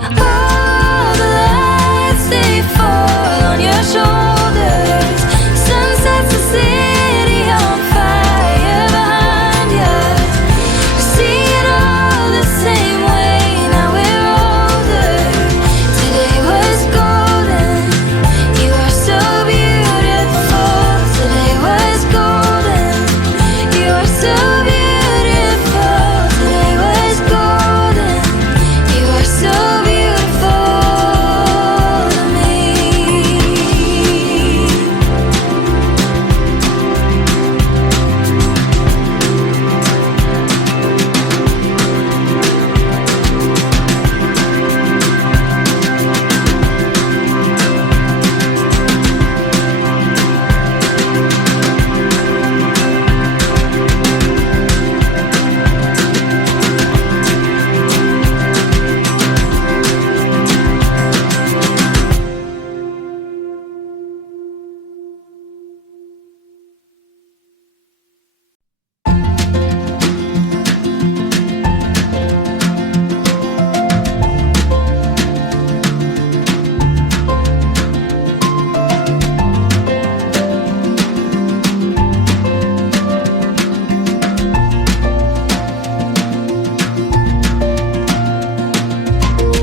All the lights, they fall on your shoulders. Sun sets the city on fire behind you. I see it all the same way, now we're older. Today was golden, you are so beautiful. Today was golden, you are so beautiful. Today was golden, you are so beautiful to me.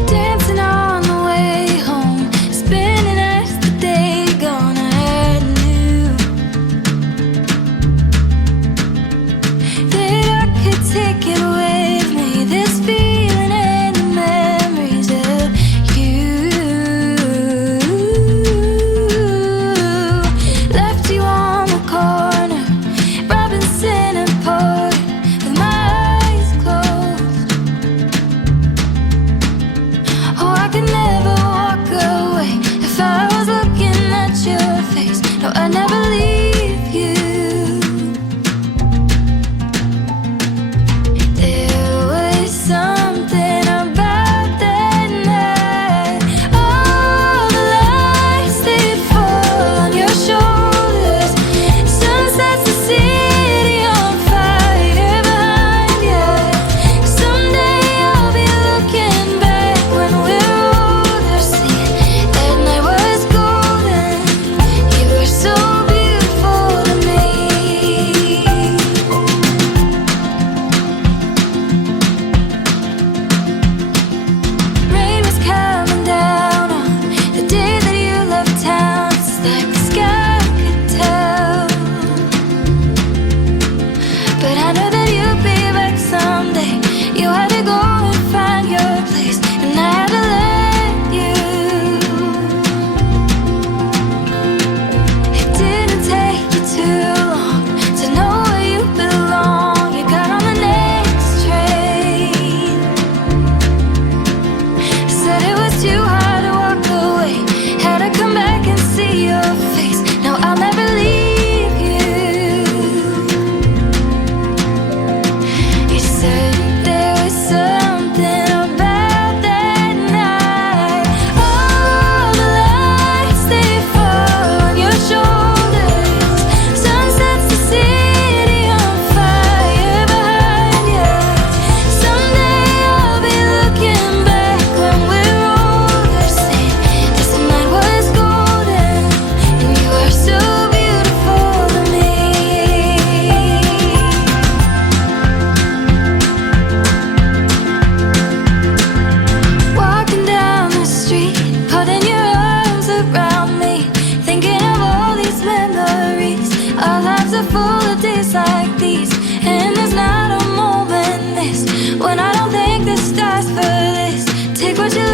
Dancing on the way home, spinning as the day gone. I had knew that I could take it with me, this feeling and the memories of you. Left you on the corner, Robinson and Port, with my eyes closed. Oh, I could never walk away if I was looking at your face. No, I'd never leave you. There was something about that night. All the lights, they fall on your shoulders. Sun sets the city on fire behind you. Someday I'll be looking back when we're older, saying that night was golden. You were so beautiful to me. Rain was coming down on the day that you left town. It's like the sky could tell, but I knew that you'd be back someday. You had to go and find your place, and I had to let you. It didn't take you too long to know where you belong. You got on the next train. Said it was too hard to walk away, had to come back and see your face. No, I'll never leave you. You said there was something about that night. All the lights, they fall on your shoulders. Sun sets the city on fire behind you. Someday I'll be looking back when we're older, saying this night was golden, and you are so beautiful to me. Walking down the street, putting your arms around me, thinking of all these memories. Our lives are full of days like these, and there's not a moment missed when I don't think the stars for this. Take what you